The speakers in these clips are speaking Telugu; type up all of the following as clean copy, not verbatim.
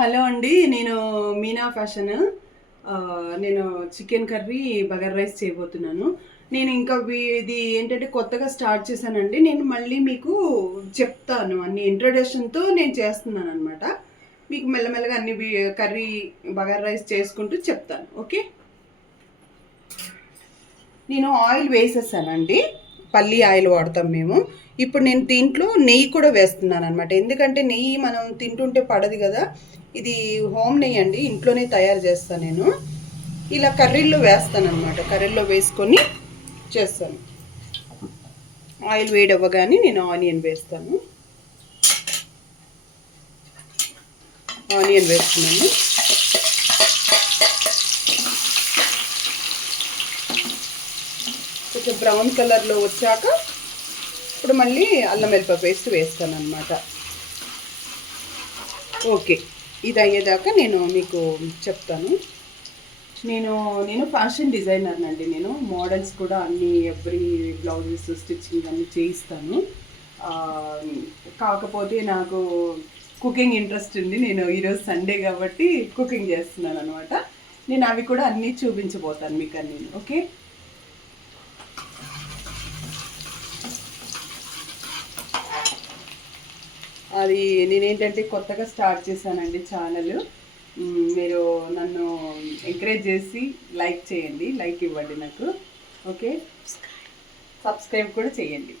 హలో అండి. నేను మీనా ఫ్యాషన్. నేను చికెన్ కర్రీ, బగారా రైస్ చేయబోతున్నాను. నేను ఇంకా ఇది ఏంటంటే కొత్తగా స్టార్ట్ చేశానండి. నేను మళ్ళీ మీకు చెప్తాను. అన్ని ఇంట్రొడక్షన్‌తో నేను చేస్తున్నాననమాట. మీకు మెల్లమెల్లగా అన్ని కర్రీ, బగారా రైస్ చేసుకుంటూ చెప్తాను. ఓకే. నేను ఆయిల్ వేసేసానండి. పల్లి ఆయిల్ వాడతాం మేము. ఇప్పుడు నేను దీంట్లో నెయ్యి కూడా వేస్తున్నాను అనమాట. ఎందుకంటే నెయ్యి మనం తింటుంటే పడదు కదా. ఇది హోమ్ నెయ్యి అండి, ఇంట్లోనే తయారు చేస్తాను నేను. ఇలా కర్రీల్లో వేస్తాను అనమాట. కర్రీల్లో వేసుకొని చేస్తాను. ఆయిల్ వేడి అవ్వగానే నేను ఆనియన్ వేస్తాను. ఆనియన్ వేస్తున్నాను. కొంచెం బ్రౌన్ కలర్లో వచ్చాక ఇప్పుడు మళ్ళీ అల్లం వెల్లిపాయ పేస్ట్ వేస్తాను అనమాట. ఓకే, ఇది అయ్యేదాకా నేను మీకు చెప్తాను. నేను ఫ్యాషన్ డిజైనర్ అండి. నేను మోడల్స్ కూడా అన్ని ఎవ్రీ బ్లౌజెస్ స్టిచ్చింగ్ అన్నీ చేయిస్తాను. కాకపోతే నాకు కుకింగ్ ఇంట్రెస్ట్ ఉంది. నేను ఈరోజు సండే కాబట్టి కుకింగ్ చేస్తున్నాను అనమాట. నేను అవి కూడా అన్నీ చూపించబోతాను మీకు అన్నీ. ఓకే. అది నేనేంటంటే కొత్తగా స్టార్ట్ చేశానండి ఛానల్. మీరు నన్ను ఎంకరేజ్ చేసి లైక్ చేయండి, లైక్ ఇవ్వండి నాకు. ఓకే, సబ్స్క్రైబ్ కూడా చేయండి.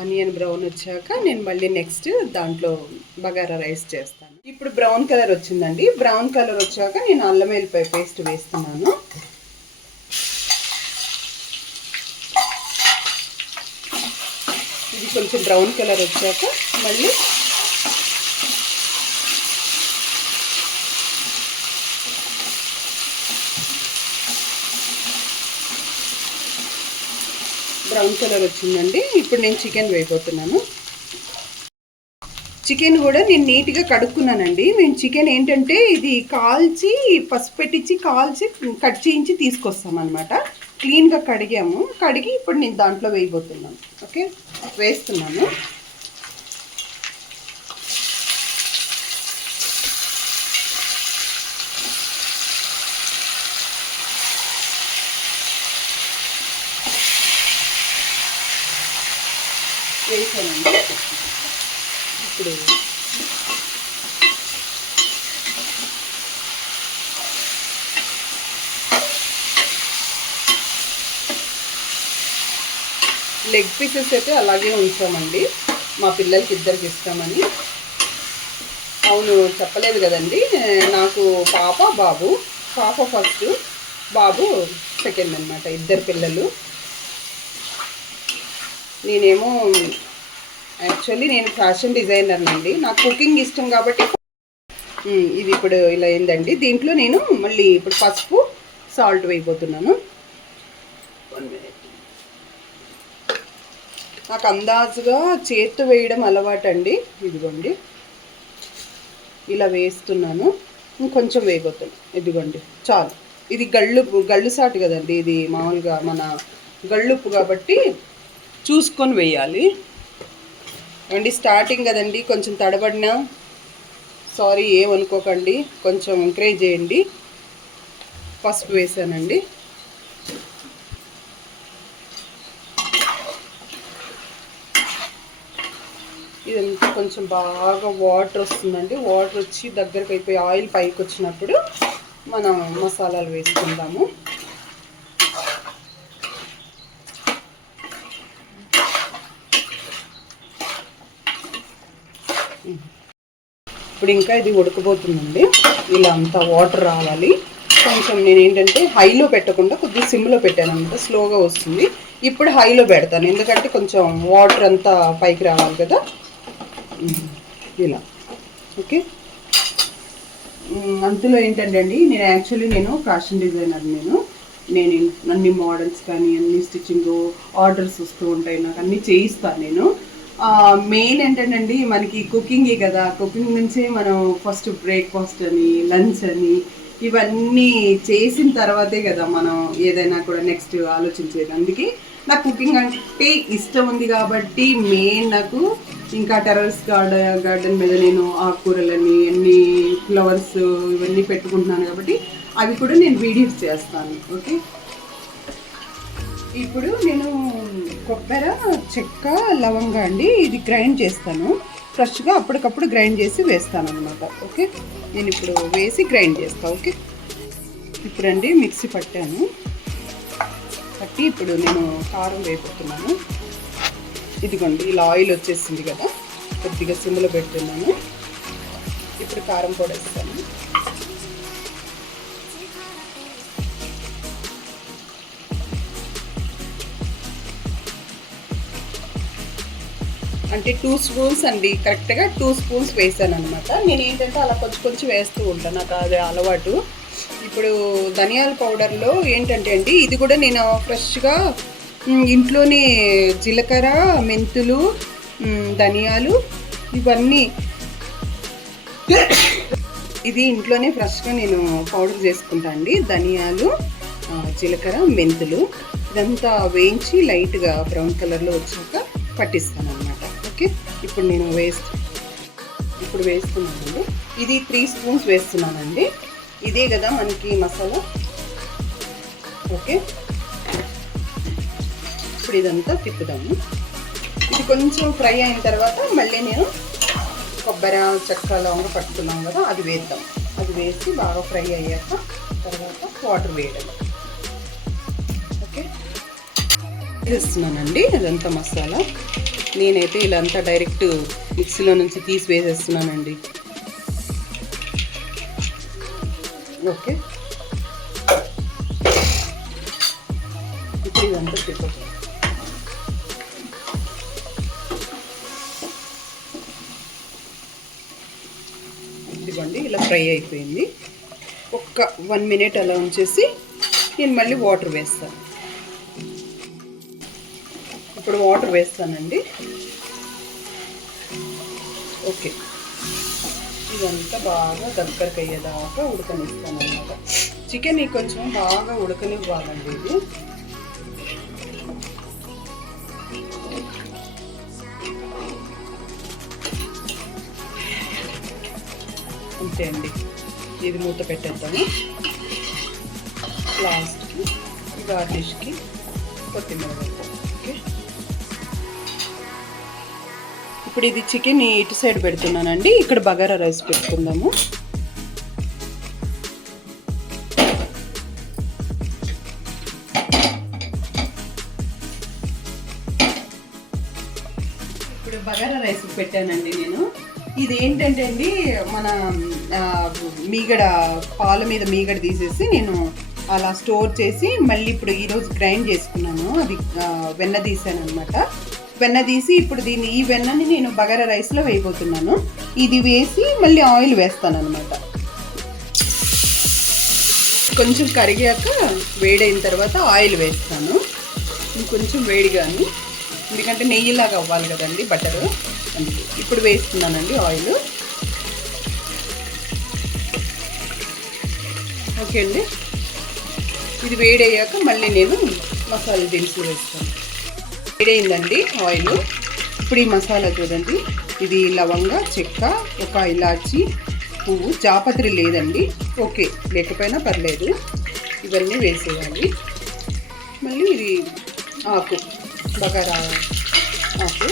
ఆనియన్ బ్రౌన్ వచ్చాక నేను మళ్ళీ నెక్స్ట్ దాంట్లో బగారా రైస్ చేస్తాను. ఇప్పుడు బ్రౌన్ కలర్ వచ్చిందండి. బ్రౌన్ కలర్ వచ్చాక నేను అల్లం వెల్లిపాయ పేస్ట్ వేస్తున్నాను. ఇది కొంచెం బ్రౌన్ కలర్ వచ్చాక మళ్ళీ బ్రౌన్ కలర్ వచ్చిందండి. ఇప్పుడు నేను చికెన్ వేయబోతున్నాను. చికెన్ కూడా నేను నీట్గా కడుక్కున్నానండి. మేము చికెన్ ఏంటంటే ఇది కాల్చి పసుపు పెట్టించి కాల్చి కట్ చేయించి తీసుకొస్తాం అనమాట. క్లీన్గా కడిగాము. కడిగి ఇప్పుడు నేను దాంట్లో వేయబోతున్నాను. ఓకే, వేస్తున్నాను. వేసానండి. ఇప్పుడు లెగ్ పీసెస్ అయితే అలాగే ఉంచామండి. మా పిల్లలకి ఇద్దరికి ఇస్తామని. అవును, చెప్పలేదు కదండి. నాకు పాప బాబు. పాప ఫస్ట్, బాబు సెకండ్ అనమాట. ఇద్దరు పిల్లలు. నేనేమో యాక్చువల్లీ నేను ఫ్యాషన్ డిజైనర్ అండి. నాకు కుకింగ్ ఇష్టం కాబట్టి ఇది ఇప్పుడు ఇలా అయిందండి. దీంట్లో నేను మళ్ళీ ఇప్పుడు పసుపు, సాల్ట్ వేయబోతున్నాను. 1 minute. నాకు అందాజుగా చేత్తో వేయడం అలవాటండి. ఇదిగోండి ఇలా వేస్తున్నాను. ఇంకొంచెం వేయబోతున్నాను. ఇదిగోండి చాలు. ఇది గళ్ళు సాటు కదండి. ఇది మామూలుగా మన గళ్ళుప్పు కాబట్టి చూసుకొని వేయాలి అండి. స్టార్టింగ్ కదండి, కొంచెం తడబడినా సారీ ఏమనుకోకండి, కొంచెం ఎంకరేజ్ చేయండి. పసుపు వేసానండి. ఇదంతా కొంచెం బాగా వాటర్ వస్తుందండి. వాటర్ వచ్చి దగ్గరకు అయిపోయి ఆయిల్ పైకి వచ్చినప్పుడు మనం మసాలాలు వేసుకుందాము. ఇప్పుడు ఇంకా ఇది ఉడకబోతుందండి. ఇలా అంతా వాటర్ రావాలి. కొంచెం నేను ఏంటంటే హైలో పెట్టకుండా కొద్దిగా సిమ్లో పెట్టాను అనమాట. స్లోగా వస్తుంది. ఇప్పుడు హైలో పెడతాను, ఎందుకంటే కొంచెం వాటర్ అంతా పైకి రావాలి కదా. ఇలా ఓకే. అందులో ఏంటంటే అండి, నేను ఫ్యాషన్ డిజైనర్. నేను అన్ని మోడల్స్ కానీ అన్ని స్టిచ్చింగ్ ఆర్డర్స్ వస్తూ ఉంటాయి. నాకు అన్నీ చేయిస్తాను నేను. మెయిన్ ఏంటంటే మనకి కుకింగే కదా. కుకింగ్ నుంచే మనం ఫస్ట్ బ్రేక్ఫాస్ట్ అని, లంచ్ అని ఇవన్నీ చేసిన తర్వాతే కదా మనం ఏదైనా కూడా నెక్స్ట్ ఆలోచించేది. అందుకే నాకు కుకింగ్ అంటే ఇష్టం ఉంది కాబట్టి మెయిన్ నాకు ఇంకా టెర్రస్ గార్డెన్ మీద నేను ఆకుకూరలని అన్ని ఫ్లవర్స్ ఇవన్నీ పెట్టుకుంటున్నాను కాబట్టి అవి కూడా నేను వీడియోస్ చేస్తాను. ఓకే, ఇప్పుడు నేను కొబ్బరి, చెక్క, లవంగా అండి ఇది గ్రైండ్ చేస్తాను. ఫ్రెష్గా అప్పటికప్పుడు గ్రైండ్ చేసి వేస్తాను అనమాట. ఓకే, నేను ఇప్పుడు వేసి గ్రైండ్ చేస్తాను. ఓకే, ఇప్పుడండి మిక్సీ పట్టాను. పట్టి ఇప్పుడు నేను కారం వేపుతున్నాను. ఇదిగోండి ఇలా ఆయిల్ వచ్చేసింది కదా, కొద్దిగా సిమ్లో పెడుతున్నాను. ఇప్పుడు కారం పొడి వేస్తాను. అంటే 2 స్పూన్స్ అండి, కరెక్ట్గా 2 స్పూన్స్ వేసాను అనమాట. నేను ఏంటంటే అలా కొంచెం కొంచెం వేస్తూ ఉంటాను, నాకు అది అలవాటు. ఇప్పుడు ధనియాల పౌడర్లో ఏంటంటే అండి, ఇది కూడా నేను ఫ్రెష్గా ఇంట్లోనే జీలకర్ర, మెంతులు, ధనియాలు ఇవన్నీ ఇది ఇంట్లోనే ఫ్రెష్గా నేను పౌడర్ చేసుకుంటాను అండి. ధనియాలు, జీలకర్ర, మెంతులు ఇదంతా వేయించి లైట్గా బ్రౌన్ కలర్లో వచ్చాక పట్టిస్తాను అనమాట. ఓకే, ఇప్పుడు నేను వేస్తున్నానండి. ఇది 3 స్పూన్స్ వేస్తున్నానండి. ఇదే కదా మనకి మసాలా. ఓకే, ఇప్పుడు ఇదంతా తిప్పుదాము. ఇది కొంచెం ఫ్రై అయిన తర్వాత మళ్ళీ నేను కొబ్బరి, చెక్క, లవంగా పట్టుకున్నాం కదా అది వేద్దాం. అది వేసి బాగా ఫ్రై అయ్యాక తర్వాత వాటర్ వేయడం. ఓకే, వేస్తున్నానండి అదంతా మసాలా. నేనైతే ఇలా అంతా డైరెక్ట్ మిక్సీలో నుంచి తీసి వేసేస్తున్నానండి. ఓకే, ఇప్పుడు ఇదంతా తిప్పదు. ఇదిగోండి ఇలా ఫ్రై అయిపోయింది. ఒక్క 1 మినిట్ అలా ఉంచేసి నేను మళ్ళీ వాటర్ వేస్తాను. ఇప్పుడు వాటర్ వేస్తానండి. ఓకే, ఇదంతా బాగా దగ్గరకు అయ్యేదాకా ఉడకనిస్తాను అన్నమాట. చికెన్ కొంచెం బాగా ఉడకనివ్వాలండి. ఇది అంతే అండి. ఇది మూత పెట్టేద్దాము. లాస్ట్కి గార్నిష్కి కొత్తిమీర వేద్దాం. ఓకే, ఇప్పుడు ఇది చికెన్ ఇటు సైడ్ పెడుతున్నానండి. ఇక్కడ బగారా రైస్ పెట్టుకుందాము. ఇప్పుడు బగారా రైస్ పెట్టానండి నేను. ఇది ఏంటంటే అండి, మన మీగడ పాల మీద మీగడ తీసేసి నేను అలా స్టోర్ చేసి మళ్ళీ ఇప్పుడు ఈరోజు గ్రైండ్ చేసుకున్నాను. అది వెన్న తీసాను అనమాట. వెన్న తీసి ఇప్పుడు ఈ వెన్నని నేను బగారా రైస్లో వేయబోతున్నాను. ఇది వేసి మళ్ళీ ఆయిల్ వేస్తాను అనమాట. కొంచెం కరిగాక వేడైన తర్వాత ఆయిల్ వేస్తాను. కొంచెం వేడిగాను, ఎందుకంటే నెయ్యిలాగా అవ్వాలి కదండి బటరు, అందుకే ఇప్పుడు వేస్తున్నానండి ఆయిల్. ఓకే అండి, ఇది వేడయ్యాక మళ్ళీ నేను మసాలా దినుసులు వేస్తాను. వేడైందండి ఆయిల్. ఇప్పుడు ఈ మసాలా చూడండి, ఇది లవంగా, చెక్క, ఒక ఇలాచి పువ్వు, జాపత్రి లేదండి, ఓకే లేకపోయినా పర్లేదు, ఇవన్నీ వేసేయాలి. మళ్ళీ ఇది ఆకు, బగారా ఆకు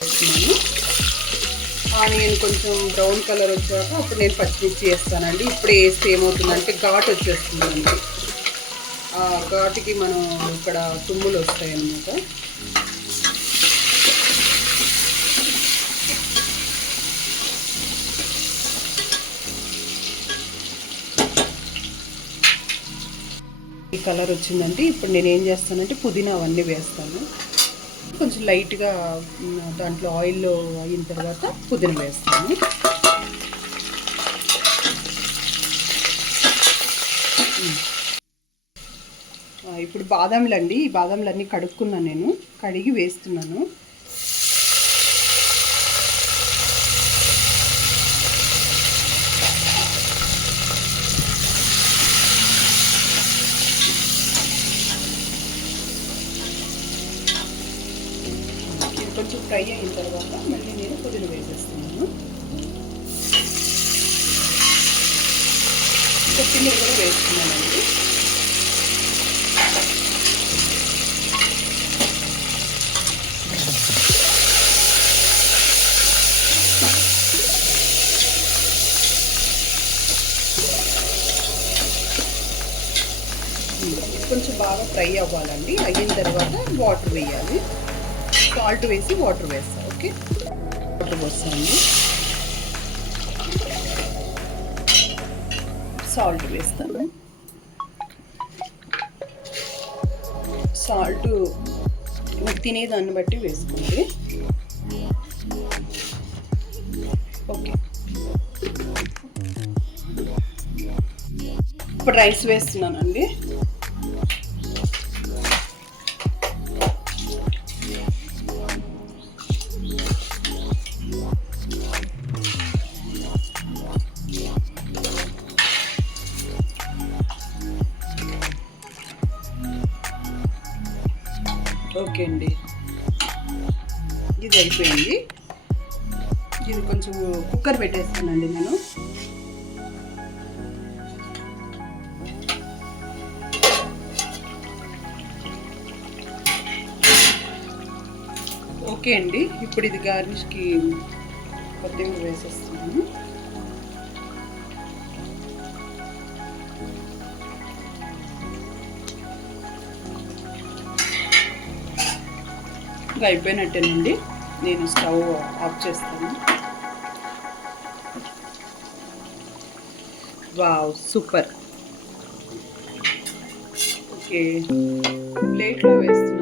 వేస్తున్నాను. ఆనియన్ కొంచెం బ్రౌన్ కలర్ వచ్చాక అప్పుడు నేను పచ్చిమిర్చి వేస్తానండి. ఇప్పుడే వేస్తే ఏమవుతుందంటే ఘాటు వచ్చేస్తుందండి. ఆ ఘాటుకి మనం ఇక్కడ తుమ్ములు వస్తాయి అన్నమాట. ఈ కలర్ వచ్చిందంటే ఇప్పుడు నేను ఏం చేస్తానంటే పుదీనా అవన్నీ వేస్తాను. కొంచెం లైట్గా దాంట్లో ఆయిల్లో అయిన తర్వాత పుదీనా వేస్తాను. ఇప్పుడు బాదంలు అండి, ఈ బాదంలన్నీ కడుక్కున్నాను, నేను కడిగి వేస్తున్నాను. కొంచెం ఫ్రై అయిన తర్వాత మళ్ళీ నేను పుదీనా వేసేస్తున్నాను. కొత్తిమీర కూడా వేస్తున్నానండి. కొంచెం బాగా ఫ్రై అవ్వాలండి. అయిన తర్వాత వాటర్ వేయాలి. సాల్ట్ వేసి వాటర్ వేస్తాను. ఓకే, వాటర్ పోస్తానండి. సాల్ట్ వేస్తాను. సాల్ట్ తినేదాన్ని బట్టి వేసుకోండి. ఓకే, ఇప్పుడు రైస్ వేస్తున్నానండి. ఓకే అండి, ఇది అయిపోయింది. ఇది కొంచెం కుక్కర్ పెట్టేస్తానండి నేను. ఓకే అండి, ఇప్పుడు ఇది గార్నిష్కి కొత్తిమీర వేసేస్తున్నాను. ఇంకా అయిపోయినట్టేనండి. నేను స్టవ్ ఆఫ్ చేస్తాను. Wow, super. ఓకే, ప్లేట్లో వేస్తున్నాను.